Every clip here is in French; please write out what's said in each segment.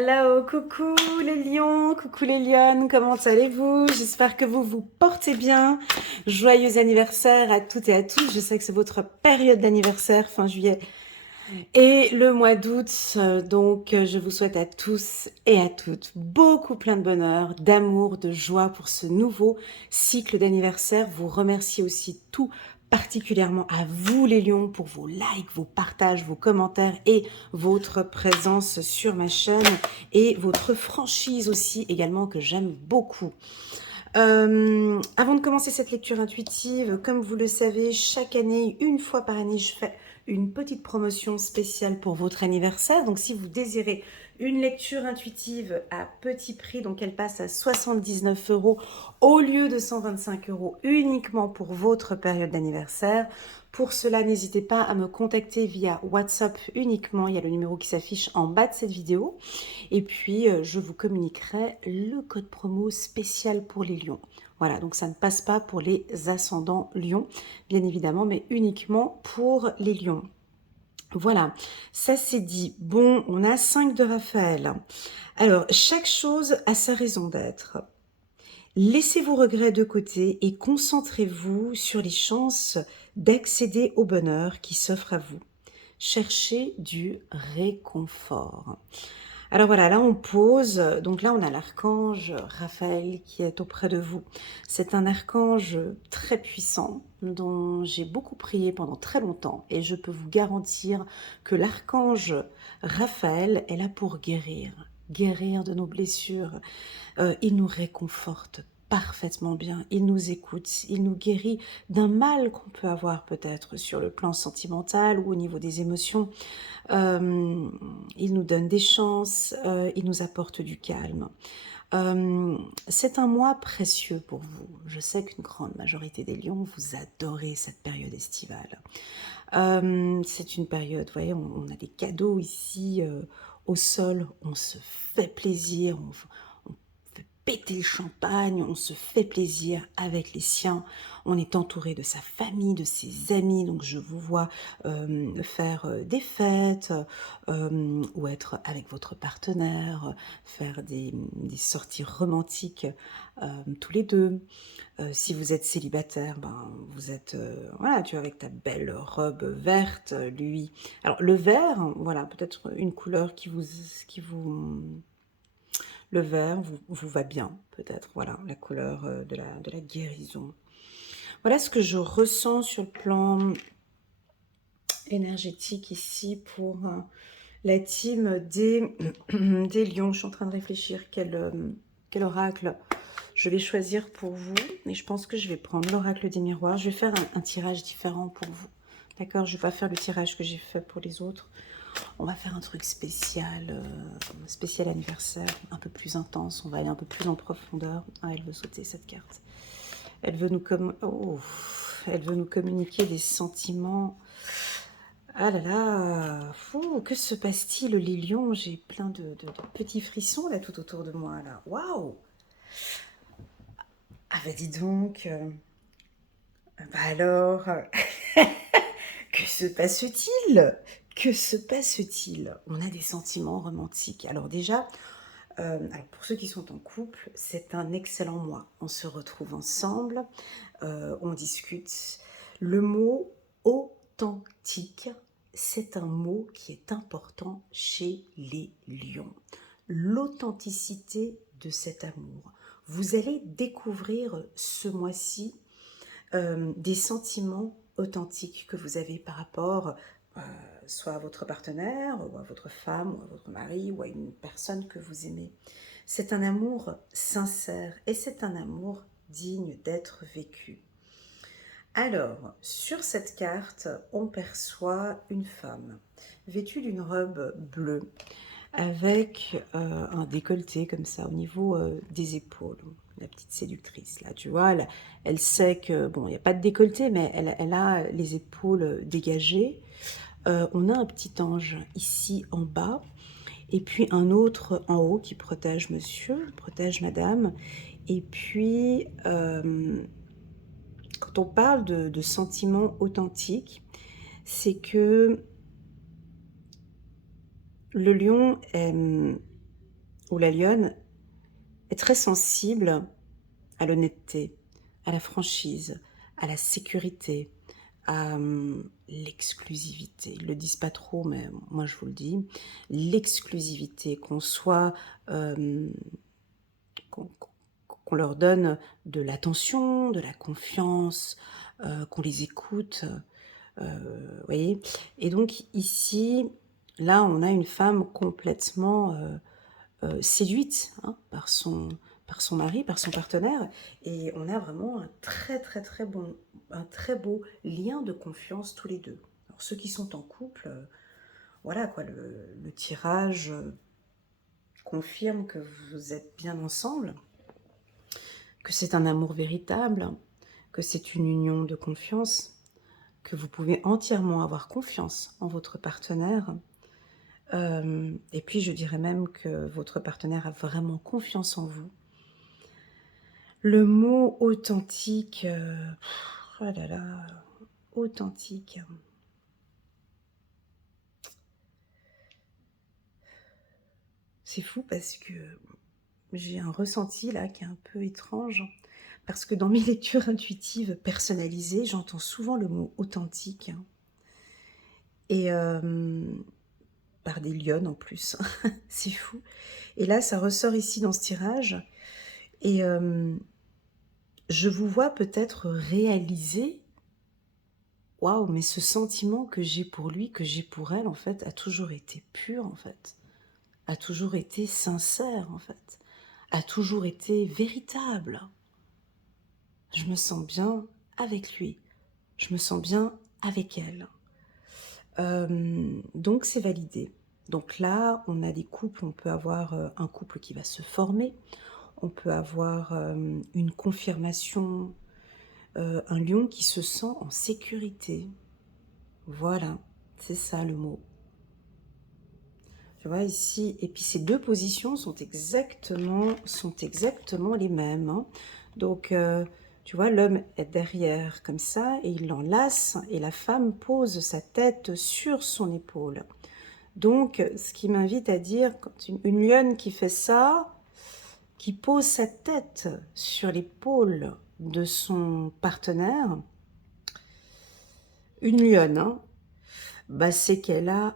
Hello, coucou les lions, coucou les lionnes, comment allez-vous? J'espère que vous vous portez bien. Joyeux anniversaire à toutes et à tous. Je sais que c'est votre période d'anniversaire, fin juillet et le mois d'août. Donc, je vous souhaite à tous et à toutes beaucoup plein de bonheur, d'amour, de joie pour ce nouveau cycle d'anniversaire. Vous remercie aussi tout particulièrement à vous les lions pour vos likes, vos partages, vos commentaires et votre présence sur ma chaîne et votre franchise aussi également que j'aime beaucoup. Avant de commencer cette lecture intuitive, comme vous le savez, chaque année, une fois par année, je fais une petite promotion spéciale pour votre anniversaire. Donc si vous désirez une lecture intuitive à petit prix, donc elle passe à 79 € au lieu de 125 € uniquement pour votre période d'anniversaire. Pour cela, n'hésitez pas à me contacter via WhatsApp uniquement. Il y a le numéro qui s'affiche en bas de cette vidéo. Et puis, je vous communiquerai le code promo spécial pour les lions. Voilà, donc ça ne passe pas pour les ascendants lions, bien évidemment, mais uniquement pour les lions. Voilà, ça c'est dit. Bon, on a 5 de Raphaël. Alors, chaque chose a sa raison d'être. Laissez vos regrets de côté et concentrez-vous sur les chances d'accéder au bonheur qui s'offre à vous. Cherchez du réconfort. Alors voilà, là on pose, donc là on a l'archange Raphaël qui est auprès de vous. C'est un archange très puissant dont j'ai beaucoup prié pendant très longtemps et je peux vous garantir que l'archange Raphaël est là pour guérir de nos blessures. Il nous réconforte parfaitement bien, il nous écoute, il nous guérit d'un mal qu'on peut avoir peut-être sur le plan sentimental ou au niveau des émotions. Il nous donne des chances, il nous apporte du calme. C'est un mois précieux pour vous. Je sais qu'une grande majorité des lions, vous adorez cette période estivale. C'est une période, vous voyez, on a des cadeaux ici au sol, on se fait plaisir, on fait péter le champagne, on se fait plaisir avec les siens, on est entouré de sa famille, de ses amis, donc je vous vois faire des fêtes ou être avec votre partenaire, faire des sorties romantiques tous les deux. Si vous êtes célibataire, ben, vous êtes, voilà, tu vois, avec ta belle robe verte, lui. Alors, le vert, voilà, peut-être une couleur le vert vous va bien, peut-être, voilà, la couleur de la guérison. Voilà ce que je ressens sur le plan énergétique ici pour la team des lions. Je suis en train de réfléchir quel oracle je vais choisir pour vous. Et je pense que je vais prendre l'oracle des miroirs. Je vais faire un tirage différent pour vous. D'accord? Je ne vais pas faire le tirage que j'ai fait pour les autres. On va faire un truc spécial, spécial anniversaire, un peu plus intense. On va aller un peu plus en profondeur. Ah, elle veut sauter cette carte. Elle veut elle veut nous communiquer des sentiments. Ah là là, fou, que se passe-t-il les lions? J'ai plein de petits frissons là tout autour de moi là. Waouh! Ah bah dis donc, bah alors, que se passe-t-il? Que se passe-t-il? On a des sentiments romantiques. Alors déjà, alors pour ceux qui sont en couple, c'est un excellent mois. On se retrouve ensemble, on discute. Le mot authentique, c'est un mot qui est important chez les lions. L'authenticité de cet amour. Vous allez découvrir ce mois-ci des sentiments authentiques que vous avez par rapport soit à votre partenaire, ou à votre femme, ou à votre mari, ou à une personne que vous aimez. C'est un amour sincère et c'est un amour digne d'être vécu. Alors, sur cette carte, on perçoit une femme vêtue d'une robe bleue avec un décolleté comme ça au niveau des épaules. La petite séductrice là, tu vois, elle sait que, bon, il n'y a pas de décolleté, mais elle a les épaules dégagées. On a un petit ange ici en bas, et puis un autre en haut qui protège monsieur, protège madame. Et puis, quand on parle de sentiments authentiques, c'est que le lion aime où la lionne est très sensible à l'honnêteté, à la franchise, à la sécurité, à l'exclusivité. Ils ne le disent pas trop, mais moi je vous le dis. L'exclusivité, qu'on soit... qu'on qu'on leur donne de l'attention, de la confiance, qu'on les écoute, voyez. Et donc ici, là, on a une femme complètement séduite hein, par son mari, par son partenaire, et on a vraiment un un très beau lien de confiance tous les deux. Alors ceux qui sont en couple, voilà quoi, le tirage confirme que vous êtes bien ensemble, que c'est un amour véritable, que c'est une union de confiance, que vous pouvez entièrement avoir confiance en votre partenaire. Et puis je dirais même que votre partenaire a vraiment confiance en vous. Le mot authentique, oh là là, authentique. C'est fou parce que j'ai un ressenti là qui est un peu étrange. Parce que dans mes lectures intuitives personnalisées, j'entends souvent le mot authentique. Et par des lionnes en plus. C'est fou. Et là, ça ressort ici dans ce tirage. Et je vous vois peut-être réaliser, waouh, mais ce sentiment que j'ai pour lui, que j'ai pour elle, en fait, a toujours été pur, en fait. A toujours été sincère, en fait. A toujours été véritable. Je me sens bien avec lui. Je me sens bien avec elle. Donc c'est validé. Donc là, on a des couples, on peut avoir un couple qui va se former, on peut avoir une confirmation, un lion qui se sent en sécurité. Voilà, c'est ça le mot. Tu vois ici, et puis ces deux positions sont exactement les mêmes. Hein. Donc, tu vois, l'homme est derrière comme ça, et il l'enlace, et la femme pose sa tête sur son épaule. Donc, ce qui m'invite à dire, quand une lionne qui fait ça, qui pose sa tête sur l'épaule de son partenaire, une lionne, hein, bah c'est qu'elle a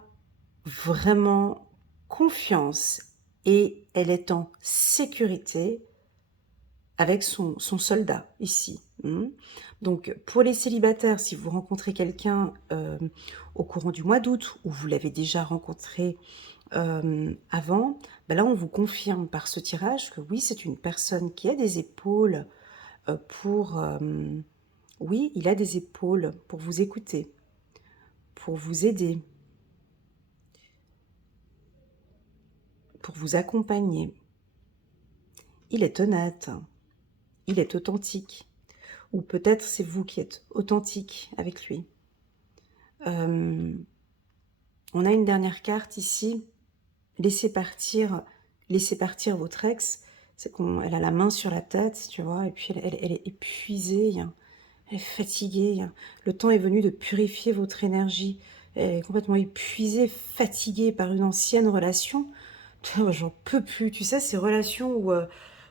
vraiment confiance et elle est en sécurité avec son soldat ici. Donc pour les célibataires, si vous rencontrez quelqu'un au courant du mois d'août ou vous l'avez déjà rencontré avant, ben là on vous confirme par ce tirage que oui, c'est une personne qui a des épaules pour... oui, il a des épaules pour vous écouter, pour vous aider, pour vous accompagner. Il est honnête, il est authentique. Ou peut-être c'est vous qui êtes authentique avec lui. On a une dernière carte ici. Laissez partir votre ex. C'est qu'elle a la main sur la tête, tu vois, et puis elle est épuisée, elle est fatiguée. Le temps est venu de purifier votre énergie. Elle est complètement épuisée, fatiguée par une ancienne relation. J'en peux plus, tu sais, ces relations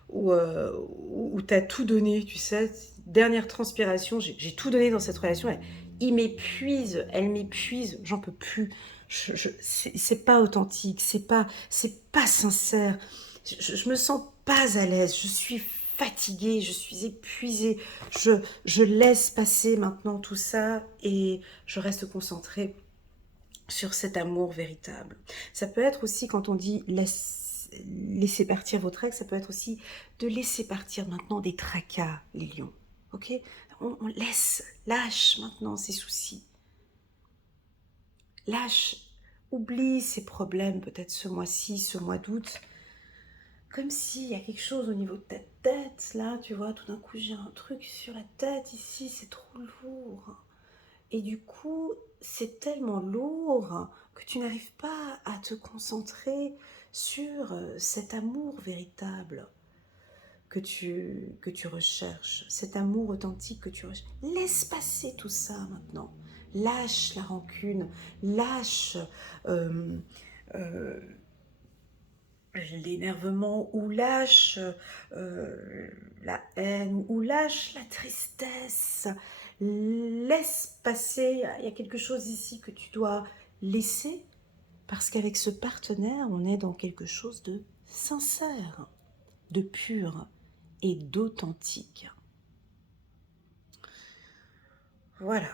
où tu as tout donné, tu sais, dernière transpiration, j'ai tout donné dans cette relation, elle m'épuise, j'en peux plus, c'est pas authentique, c'est pas sincère, je me sens pas à l'aise, je suis fatiguée, je suis épuisée, je laisse passer maintenant tout ça et je reste concentrée sur cet amour véritable. Ça peut être aussi quand on dit laisser partir votre ex, ça peut être aussi de laisser partir maintenant des tracas, les lions. Ok, on laisse, lâche maintenant ses soucis. Lâche, oublie ses problèmes peut-être ce mois-ci, ce mois d'août. Comme s'il y a quelque chose au niveau de ta tête, là, tu vois, tout d'un coup j'ai un truc sur la tête ici, c'est trop lourd. Et du coup, c'est tellement lourd que tu n'arrives pas à te concentrer sur cet amour véritable que tu recherches, cet amour authentique que tu recherches. Laisse passer tout ça maintenant. Lâche la rancune, lâche l'énervement ou lâche, la haine ou lâche la tristesse. Laisse passer, il y a quelque chose ici que tu dois laisser, parce qu'avec ce partenaire, on est dans quelque chose de sincère, de pur et d'authentique. Voilà.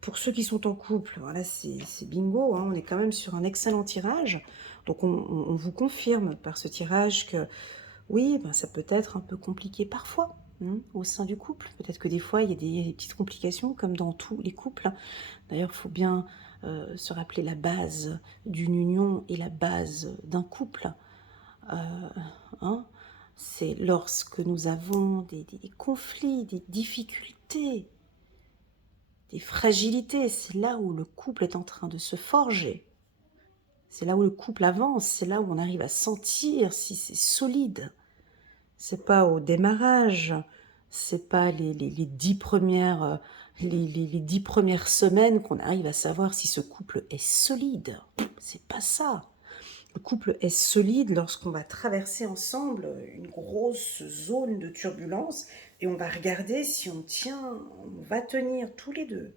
Pour ceux qui sont en couple, voilà, c'est bingo, hein, on est quand même sur un excellent tirage. Donc, on vous confirme par ce tirage que, oui, ben, ça peut être un peu compliqué parfois, hein, au sein du couple. Peut-être que des fois, il y a des petites complications, comme dans tous les couples. D'ailleurs, il faut bien se rappeler la base d'une union et la base d'un couple. Hein, c'est lorsque nous avons des conflits, des difficultés, des fragilités, c'est là où le couple est en train de se forger. C'est là où le couple avance, c'est là où on arrive à sentir si c'est solide. C'est pas au démarrage, c'est pas les 10 premières, les 10 premières semaines qu'on arrive à savoir si ce couple est solide. C'est pas ça. Le couple est solide lorsqu'on va traverser ensemble une grosse zone de turbulence et on va regarder si on tient, on va tenir tous les deux.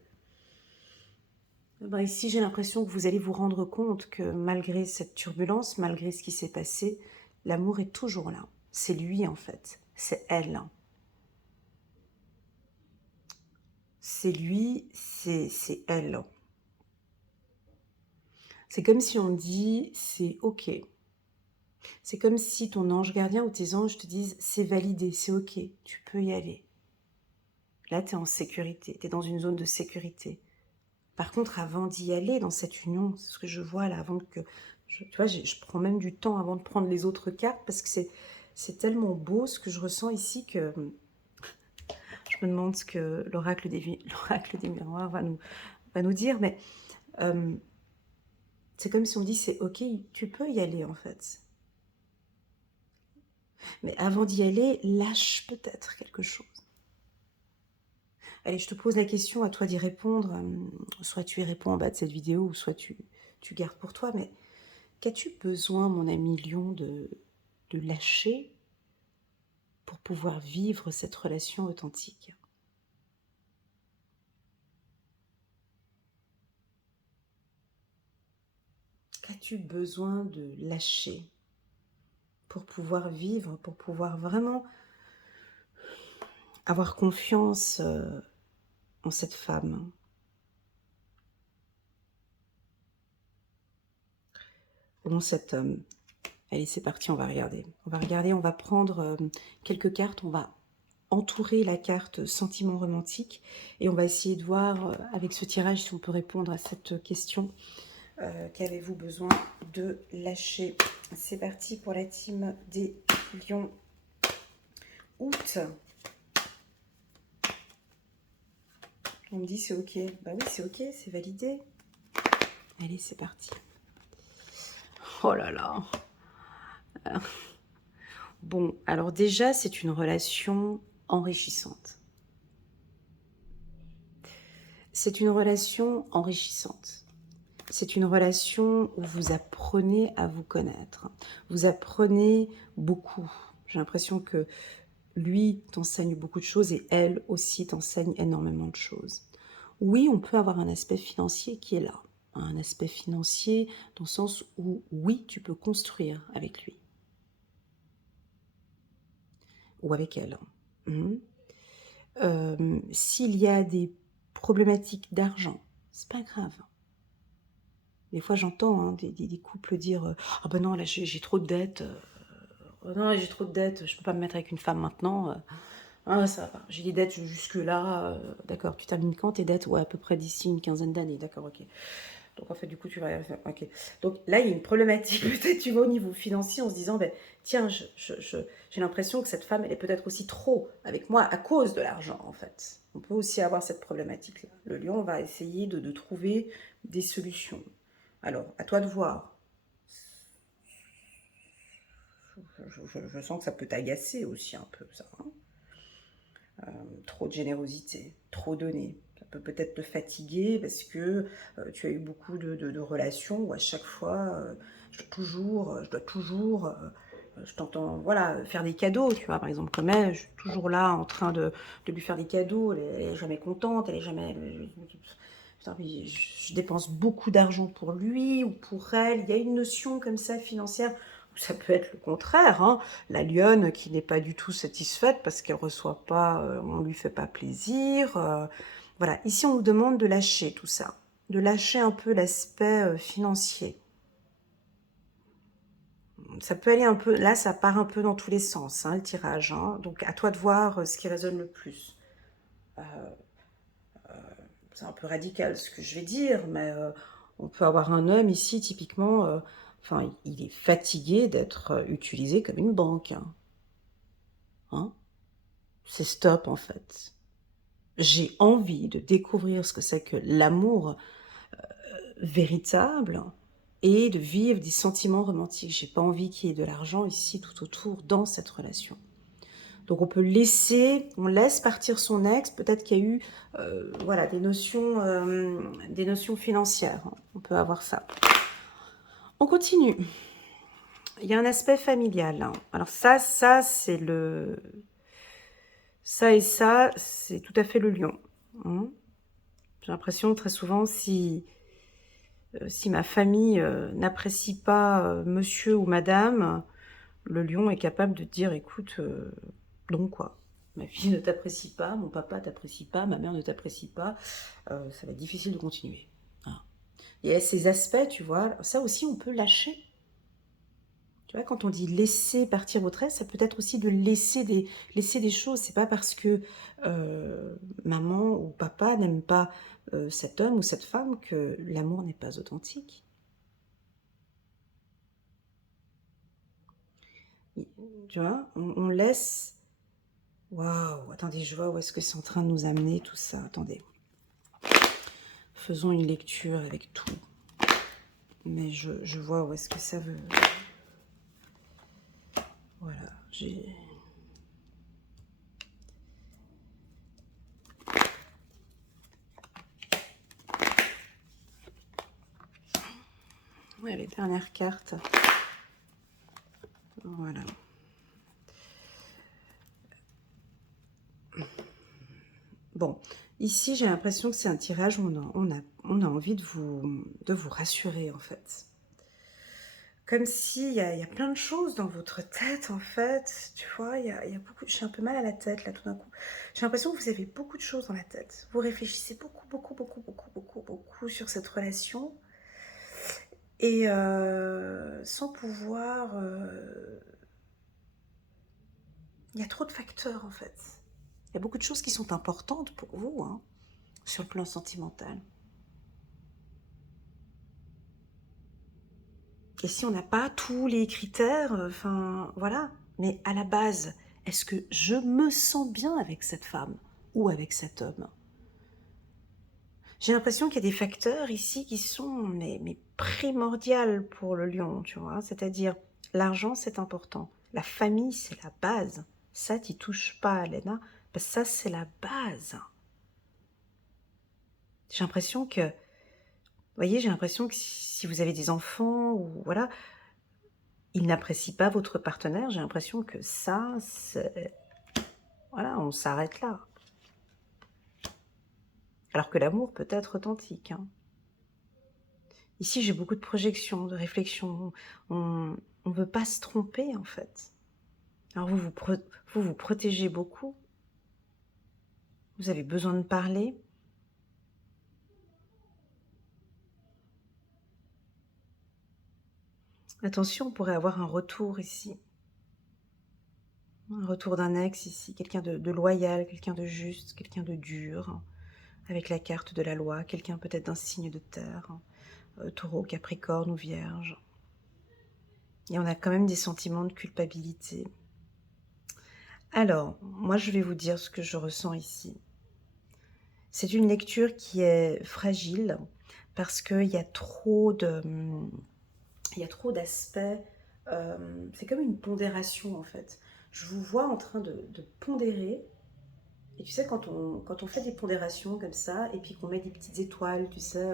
Ben ici, j'ai l'impression que vous allez vous rendre compte que malgré cette turbulence, malgré ce qui s'est passé, l'amour est toujours là. C'est lui en fait, c'est elle. C'est lui, c'est elle. C'est comme si on dit, c'est ok. C'est comme si ton ange gardien ou tes anges te disent, c'est validé, c'est ok, tu peux y aller. Là, tu es en sécurité, tu es dans une zone de sécurité. Par contre, avant d'y aller dans cette union, c'est ce que je vois là, avant que... tu vois, je prends même du temps avant de prendre les autres cartes parce que c'est tellement beau ce que je ressens ici que je me demande ce que l'oracle des miroirs va nous dire. Mais c'est comme si on dit, c'est ok, tu peux y aller en fait. Mais avant d'y aller, lâche peut-être quelque chose. Allez, je te pose la question, à toi d'y répondre. Soit tu y réponds en bas de cette vidéo, ou soit tu gardes pour toi. Mais qu'as-tu besoin, mon ami Lion, de lâcher pour pouvoir vivre cette relation authentique? Qu'as-tu besoin de lâcher pour pouvoir vivre, pour pouvoir vraiment avoir confiance en cette femme? Ou en cet homme? Allez, c'est parti, on va regarder. On va prendre quelques cartes, on va entourer la carte sentiment romantique et on va essayer de voir avec ce tirage si on peut répondre à cette question. Qu'avez-vous besoin de lâcher? C'est parti pour la team des lions. Août. On me dit c'est ok. Bah oui, c'est ok, c'est validé. Allez, c'est parti. Oh là là. Bon, alors déjà, c'est une relation enrichissante. C'est une relation enrichissante. C'est une relation où vous apprenez à vous connaître. Vous apprenez beaucoup. J'ai l'impression que lui t'enseigne beaucoup de choses et elle aussi t'enseigne énormément de choses. Oui, on peut avoir un aspect financier qui est là. Un aspect financier dans le sens où, oui, tu peux construire avec lui. Ou avec elle. S'il y a des problématiques d'argent, c'est pas grave. Des fois, j'entends hein, des couples dire « Ah ben non, là, j'ai trop de dettes. Non, j'ai trop de dettes. Je peux pas me mettre avec une femme maintenant. Ah, ça va. J'ai des dettes jusque-là. D'accord. Tu termines quand tes dettes? Ouais, à peu près d'ici une quinzaine d'années. D'accord, ok. Donc, en fait, du coup, tu vas... Ok. Donc, là, il y a une problématique, peut-être, tu vois, au niveau financier, en se disant, ben, tiens, j'ai l'impression que cette femme, elle est peut-être aussi trop avec moi à cause de l'argent, en fait. On peut aussi avoir cette problématique-là. Le lion va essayer de trouver des solutions. Alors, à toi de voir. Je sens que ça peut t'agacer aussi un peu, ça. Hein. Trop de générosité, trop donné. peut peut-être te fatiguer parce que tu as eu beaucoup de relations où à chaque fois, je t'entends, voilà, faire des cadeaux, tu vois, par exemple, comme elle, je suis toujours là en train de lui faire des cadeaux, elle est jamais contente, elle est jamais... Putain, mais je dépense beaucoup d'argent pour lui ou pour elle, il y a une notion comme ça financière, ça peut être le contraire, hein. La lionne qui n'est pas du tout satisfaite parce qu'elle reçoit pas, on lui fait pas plaisir, voilà. Ici, on nous demande de lâcher tout ça, de lâcher un peu l'aspect financier. Ça peut aller un peu, là ça part un peu dans tous les sens, hein, le tirage, hein. Donc à toi de voir ce qui résonne le plus. C'est un peu radical ce que je vais dire, mais on peut avoir un homme ici typiquement, enfin il est fatigué d'être utilisé comme une banque, hein. C'est stop en fait. J'ai envie de découvrir ce que c'est que l'amour véritable et de vivre des sentiments romantiques. J'ai pas envie qu'il y ait de l'argent ici tout autour dans cette relation. Donc on peut laisser, on laisse partir son ex, peut-être qu'il y a eu voilà, des notions financières. On peut avoir ça. On continue. Il y a un aspect familial, hein. Alors ça c'est le... Ça et ça, c'est tout à fait le lion, hein. J'ai l'impression très souvent si ma famille n'apprécie pas monsieur ou madame, le lion est capable de dire écoute, non quoi. Ma fille ne t'apprécie pas, mon papa t'apprécie pas, ma mère ne t'apprécie pas, ça va être difficile de continuer. Ah. Il y a ces aspects, tu vois, ça aussi on peut lâcher. Tu vois, quand on dit laisser partir votre ex, ça peut être aussi de laisser des choses. C'est pas parce que maman ou papa n'aime pas cet homme ou cette femme que l'amour n'est pas authentique. Tu vois, on laisse... Waouh, attendez, je vois où est-ce que c'est en train de nous amener tout ça. Attendez. Faisons une lecture avec tout. Mais je vois où est-ce que ça veut... Voilà, j'ai... Ouais, les dernières cartes. Voilà. Bon, ici, j'ai l'impression que c'est un tirage où on a envie de vous rassurer, en fait. Comme s'il y a plein de choses dans votre tête, en fait. Tu vois, il y a beaucoup... J'ai un peu mal à la tête, là, tout d'un coup. J'ai l'impression que vous avez beaucoup de choses dans la tête. Vous réfléchissez beaucoup sur cette relation. Et sans pouvoir... Il y a trop de facteurs, en fait. Il y a beaucoup de choses qui sont importantes pour vous, hein, sur le plan sentimental. Et si on n'a pas tous les critères, enfin, voilà. Mais à la base, est-ce que je me sens bien avec cette femme ou avec cet homme? J'ai l'impression qu'il y a des facteurs ici qui sont mais primordiaux pour le lion, tu vois. C'est-à-dire, l'argent, c'est important. La famille, c'est la base. Ça, t'y touches pas, Léna, parce que ça, c'est la base. J'ai l'impression que... Vous voyez, j'ai l'impression que si vous avez des enfants, ou voilà, ils n'apprécient pas votre partenaire, j'ai l'impression que ça, c'est... Voilà, on s'arrête là. Alors que l'amour peut être authentique, hein. Ici, j'ai beaucoup de projections, de réflexions. On ne veut pas se tromper, en fait. Alors vous protégez beaucoup. Vous avez besoin de parler. Attention, on pourrait avoir un retour ici. Un retour d'un ex ici. Quelqu'un de loyal, quelqu'un de juste, quelqu'un de dur. Avec la carte de la loi. Quelqu'un peut-être d'un signe de terre. Taureau, Capricorne ou Vierge. Et on a quand même des sentiments de culpabilité. Alors, moi je vais vous dire ce que je ressens ici. C'est une lecture qui est fragile parce qu'il y a trop d'aspects. C'est comme une pondération en fait. Je vous vois en train de pondérer Et tu sais, quand on fait des pondérations comme ça, et puis qu'on met des petites étoiles, tu sais,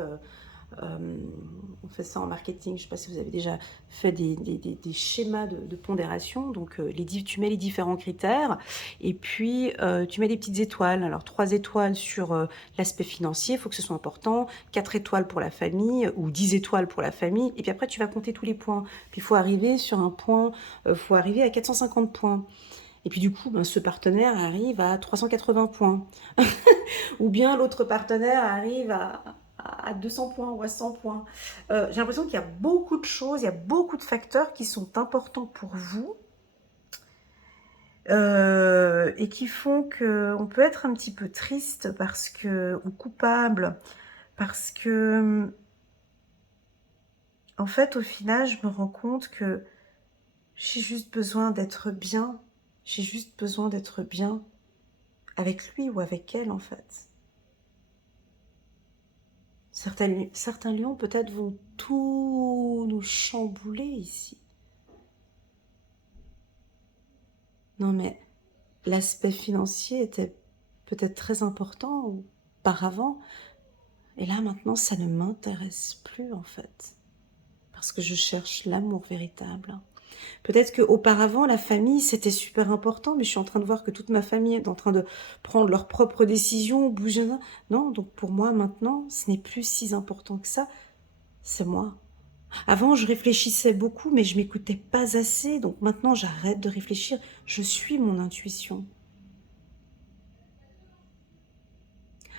on fait ça en marketing. Je ne sais pas si vous avez déjà fait des schémas de pondération. Donc, tu mets les différents critères et puis tu mets des petites étoiles. Alors, 3 étoiles sur l'aspect financier, il faut que ce soit important. 4 étoiles pour la famille ou 10 étoiles pour la famille. Et puis après, tu vas compter tous les points. Puis, il faut arriver sur un point, il faut arriver à 450 points. Et puis du coup, ben, ce partenaire arrive à 380 points. Ou bien l'autre partenaire arrive à 200 points ou à 100 points. J'ai l'impression qu'il y a beaucoup de choses, il y a beaucoup de facteurs qui sont importants pour vous et qui font qu'on peut être un petit peu triste ou coupable parce que, en fait, au final, je me rends compte que j'ai juste besoin d'être bien. J'ai juste besoin d'être bien avec lui ou avec elle, en fait. Certains lions peut-être vont tout nous chambouler ici. Non mais l'aspect financier était peut-être très important auparavant. Et là maintenant ça ne m'intéresse plus en fait. Parce que je cherche l'amour véritable. Peut-être qu'auparavant la famille c'était super important. Mais je suis en train de voir que toute ma famille est en train de prendre leurs propres décisions. Bouger. Non, donc pour moi maintenant ce n'est plus si important que ça. C'est moi. Avant, je réfléchissais beaucoup, mais je m'écoutais pas assez. Donc maintenant, j'arrête de réfléchir. Je suis mon intuition.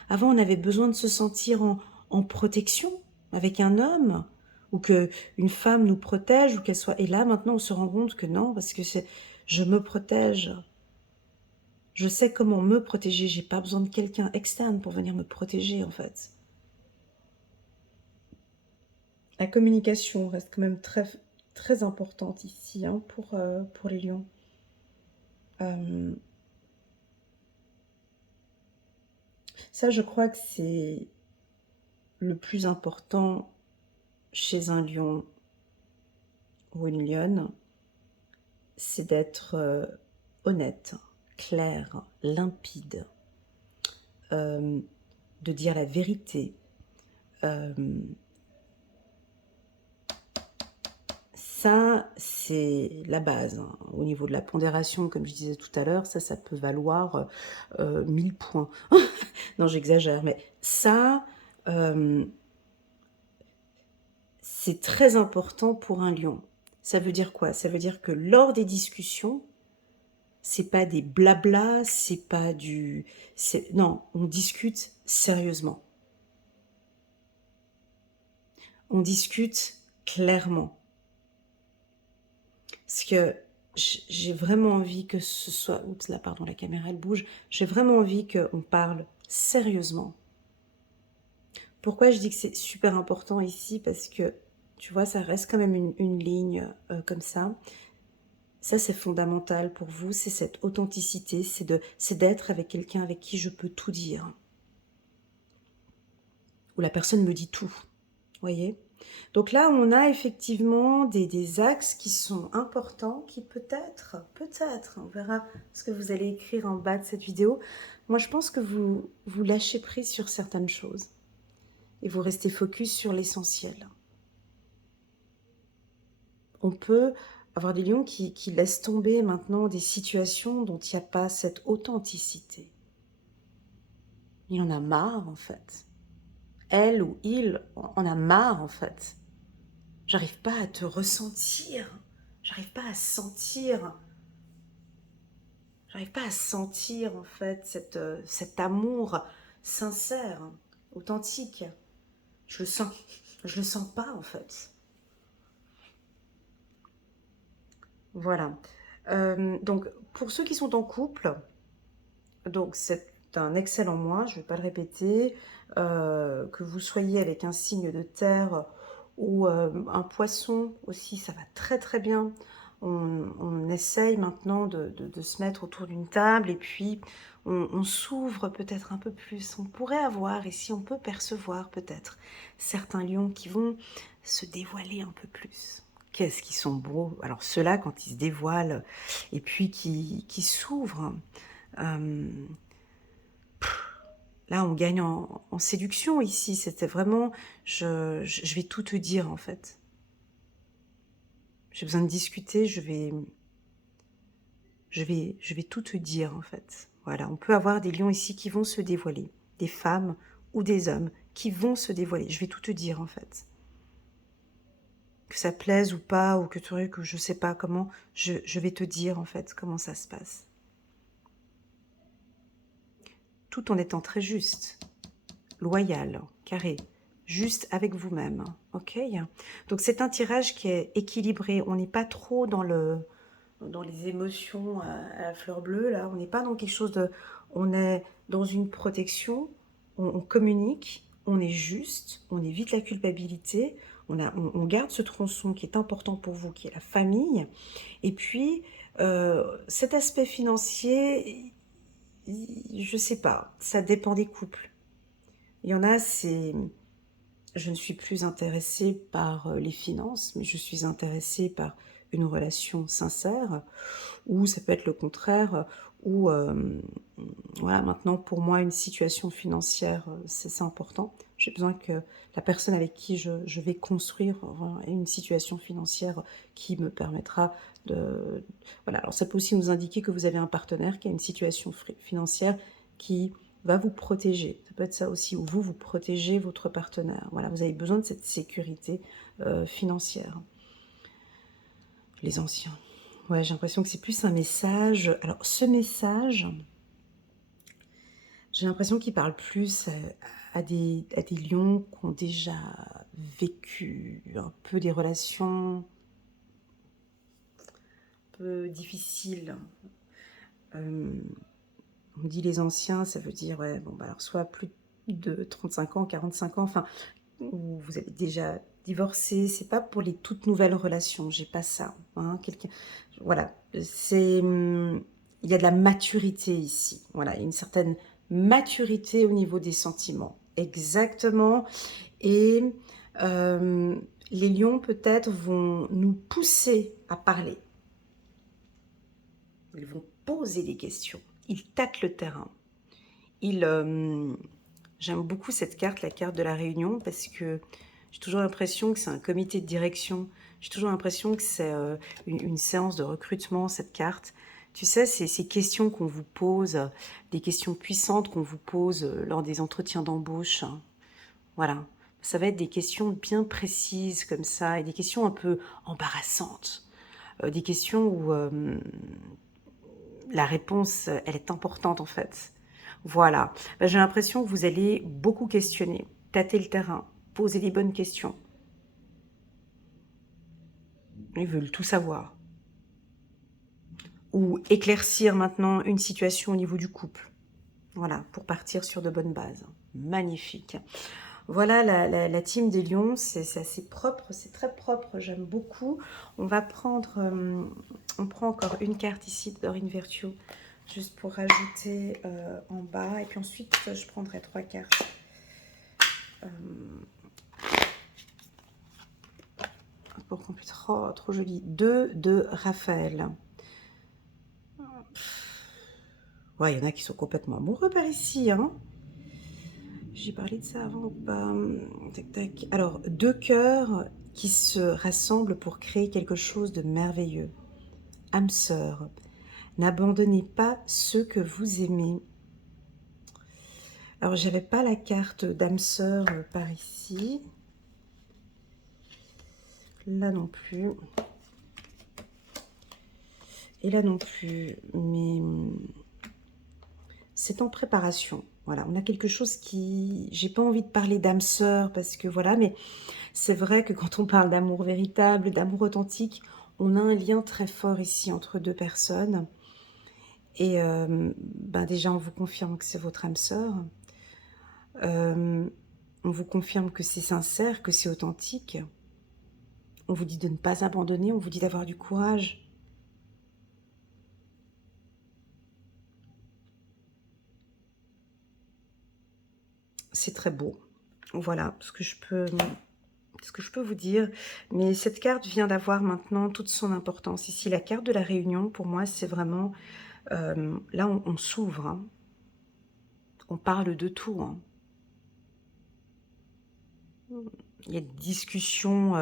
Avant, on avait besoin de se sentir en protection avec un homme, ou que une femme nous protège, ou qu'elle soit. Et là, maintenant, on se rend compte que non, parce que je me protège. Je sais comment me protéger. J'ai pas besoin de quelqu'un externe pour venir me protéger, en fait. La communication reste quand même très, très importante ici, hein, pour les lions. Ça, je crois que c'est le plus important chez un lion ou une lionne, c'est d'être honnête, clair, limpide, euh, de dire la vérité. Euh, Ça, c'est la base, hein. Au niveau de la pondération, comme je disais tout à l'heure, ça peut valoir 1000 points. Non, j'exagère, mais ça, euh, c'est très important pour un lion. Ça veut dire quoi? Ça veut dire que lors des discussions, c'est pas des blablas, c'est pas du... Non, on discute sérieusement. On discute clairement. Parce que j'ai vraiment envie que ce soit... Oups, là, pardon, la caméra, elle bouge. J'ai vraiment envie qu'on parle sérieusement. Pourquoi je dis que c'est super important ici? Parce que, tu vois, ça reste quand même une ligne comme ça. Ça, c'est fondamental pour vous, c'est cette authenticité, c'est d'être avec quelqu'un avec qui je peux tout dire. Où la personne me dit tout, voyez? Donc là, on a effectivement des axes qui sont importants, qui peut-être, on verra ce que vous allez écrire en bas de cette vidéo. Moi, je pense que vous lâchez prise sur certaines choses et vous restez focus sur l'essentiel. On peut avoir des lions qui laissent tomber maintenant des situations dont il n'y a pas cette authenticité. Il en a marre, en fait. Elle ou il en a marre, en fait. J'arrive pas à te ressentir. J'arrive pas à sentir. J'arrive pas à sentir, en fait, cet amour sincère, authentique. Je le sens. Je le sens pas, en fait. Voilà. Donc, pour ceux qui sont en couple, donc c'est un excellent mois, je ne vais pas le répéter, que vous soyez avec un signe de terre ou un poisson aussi, ça va très très bien. On essaye maintenant de se mettre autour d'une table et puis on s'ouvre peut-être un peu plus. On pourrait avoir, ici on peut percevoir peut-être certains lions qui vont se dévoiler un peu plus. Qu'est-ce qu'ils sont beaux. Alors ceux-là, quand ils se dévoilent et puis qui s'ouvrent, Là, on gagne en séduction ici. C'était vraiment, je vais tout te dire en fait. J'ai besoin de discuter, je vais tout te dire en fait. Voilà, on peut avoir des lions ici qui vont se dévoiler, des femmes ou des hommes qui vont se dévoiler. Je vais tout te dire en fait. Que ça plaise ou pas, ou que je sais pas comment, je vais te dire en fait comment ça se passe. Tout en étant très juste, loyal, carré, juste avec vous-même, ok? Donc c'est un tirage qui est équilibré, on n'est pas trop dans les émotions à la fleur bleue, là, on n'est pas dans quelque chose de... On est dans une protection, on communique, on est juste, on évite la culpabilité, on garde ce tronçon qui est important pour vous, qui est la famille, et puis cet aspect financier, je sais pas, ça dépend des couples. Il y en a, c'est... Je ne suis plus intéressée par les finances, mais je suis intéressée par une relation sincère, ou ça peut être le contraire, ou voilà, maintenant pour moi une situation financière c'est important. J'ai besoin que la personne avec qui je vais construire voilà, ait une situation financière qui me permettra de... Voilà, alors ça peut aussi nous indiquer que vous avez un partenaire qui a une situation financière qui va vous protéger. Ça peut être ça aussi, où vous protégez votre partenaire. Voilà, vous avez besoin de cette sécurité financière. Les anciens. Ouais, j'ai l'impression que c'est plus un message. Alors, ce message, j'ai l'impression qu'il parle plus à des lions qui ont déjà vécu un peu des relations un peu difficiles. On dit les anciens, ça veut dire, ouais, bon, bah alors soit plus de 35 ans, 45 ans, enfin, où vous avez déjà divorcé, c'est pas pour les toutes nouvelles relations, j'ai pas ça. Hein, voilà, c'est... il y a de la maturité ici, voilà, il y a une certaine maturité au niveau des sentiments, exactement, et les lions peut-être vont nous pousser à parler, ils vont poser des questions, ils tâtent le terrain, j'aime beaucoup cette carte, la carte de la réunion, parce que j'ai toujours l'impression que c'est un comité de direction. J'ai toujours l'impression que c'est une séance de recrutement, cette carte. Tu sais, c'est ces questions qu'on vous pose, des questions puissantes qu'on vous pose lors des entretiens d'embauche. Voilà. Ça va être des questions bien précises comme ça, et des questions un peu embarrassantes. Des questions où la réponse, elle est importante en fait. Voilà. Ben, j'ai l'impression que vous allez beaucoup questionner, tâter le terrain, poser les bonnes questions. Ils veulent tout savoir. Ou éclaircir maintenant une situation au niveau du couple. Voilà, pour partir sur de bonnes bases. Magnifique. Voilà la team des lions, c'est assez propre, c'est très propre, j'aime beaucoup. On va prendre, on prend encore une carte ici de Dorine Virtue, juste pour rajouter en bas. Et puis ensuite, je prendrai 3 cartes. Pour qu'on puisse... Oh, trop joli. 2 de Raphaël. Ouais, il y en a qui sont complètement amoureux par ici, hein. J'ai parlé de ça avant ou pas? Tac, tac. Alors, 2 cœurs qui se rassemblent pour créer quelque chose de merveilleux. Âme sœur, n'abandonnez pas ceux que vous aimez. Alors, j'avais pas la carte d'âme sœur par ici. Là non plus. Et là non plus. Mais c'est en préparation. Voilà, on a quelque chose qui... J'ai pas envie de parler d'âme sœur parce que voilà, mais c'est vrai que quand on parle d'amour véritable, d'amour authentique, on a un lien très fort ici entre deux personnes. Et ben déjà, on vous confirme que c'est votre âme sœur. On vous confirme que c'est sincère, que c'est authentique. On vous dit de ne pas abandonner, on vous dit d'avoir du courage. C'est très beau. Voilà ce que je peux vous dire. Mais cette carte vient d'avoir maintenant toute son importance. Ici, la carte de la réunion, pour moi, c'est vraiment... là, on s'ouvre. Hein. on parle de tout, hein. Il y a des discussions,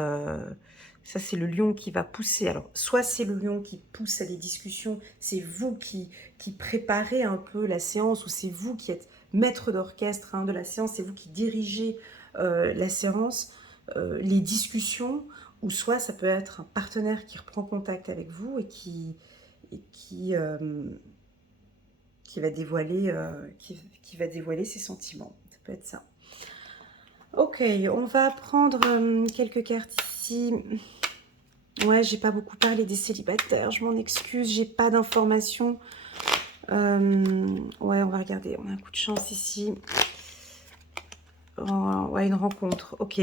ça c'est le lion qui va pousser. Alors, soit c'est le lion qui pousse à des discussions, c'est vous qui préparez un peu la séance, ou c'est vous qui êtes maître d'orchestre de la séance, c'est vous qui dirigez la séance, les discussions, ou soit ça peut être un partenaire qui reprend contact avec vous et et qui va dévoiler, qui va dévoiler ses sentiments. Ça peut être ça. Ok, on va prendre quelques cartes ici. Ouais, j'ai pas beaucoup parlé des célibataires, je m'en excuse, j'ai pas d'informations. Ouais, on va regarder, on a un coup de chance ici. Oh, ouais, une rencontre, ok.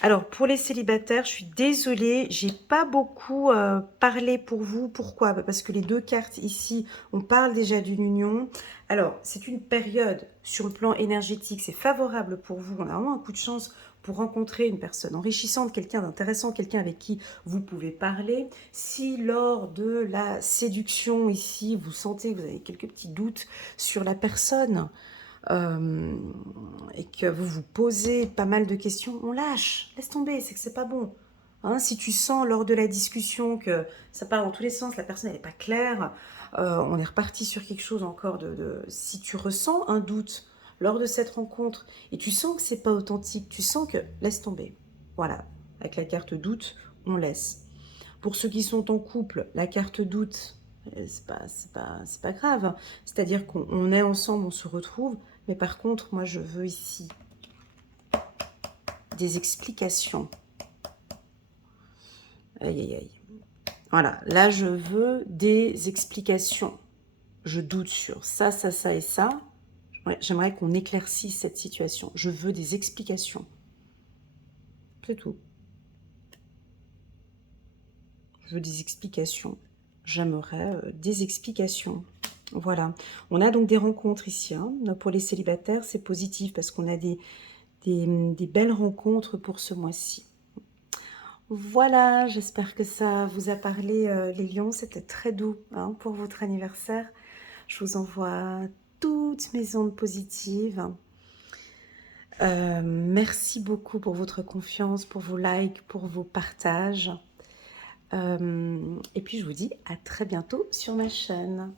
Alors, pour les célibataires, je suis désolée, j'ai pas beaucoup parlé pour vous. Pourquoi? Parce que les deux cartes ici, on parle déjà d'une union. Alors, c'est une période sur le plan énergétique, c'est favorable pour vous. On a vraiment un coup de chance pour rencontrer une personne enrichissante, quelqu'un d'intéressant, quelqu'un avec qui vous pouvez parler. Si lors de la séduction ici, vous sentez que vous avez quelques petits doutes sur la personne, euh, et que vous vous posez pas mal de questions, on lâche, laisse tomber, c'est que c'est pas bon. Hein, si tu sens lors de la discussion que ça part dans tous les sens, la personne n'est pas claire, on est reparti sur quelque chose encore Si tu ressens un doute lors de cette rencontre et tu sens que c'est pas authentique, tu sens que laisse tomber. Voilà, avec la carte doute, on laisse. Pour ceux qui sont en couple, la carte doute, c'est pas grave. C'est-à-dire qu'on est ensemble, on se retrouve. Mais par contre, moi, je veux ici des explications. Aïe, aïe, aïe. Voilà, là, je veux des explications. Je doute sur ça, ça, ça et ça. J'aimerais qu'on éclaircisse cette situation. Je veux des explications. C'est tout. Je veux des explications. J'aimerais des explications. Voilà. On a donc des rencontres ici. Pour les célibataires, c'est positif parce qu'on a des belles rencontres pour ce mois-ci. Voilà, j'espère que ça vous a parlé, les lions. C'était très doux pour votre anniversaire. Je vous envoie toutes mes ondes positives. Merci beaucoup pour votre confiance, pour vos likes, pour vos partages. Et puis, je vous dis à très bientôt sur ma chaîne.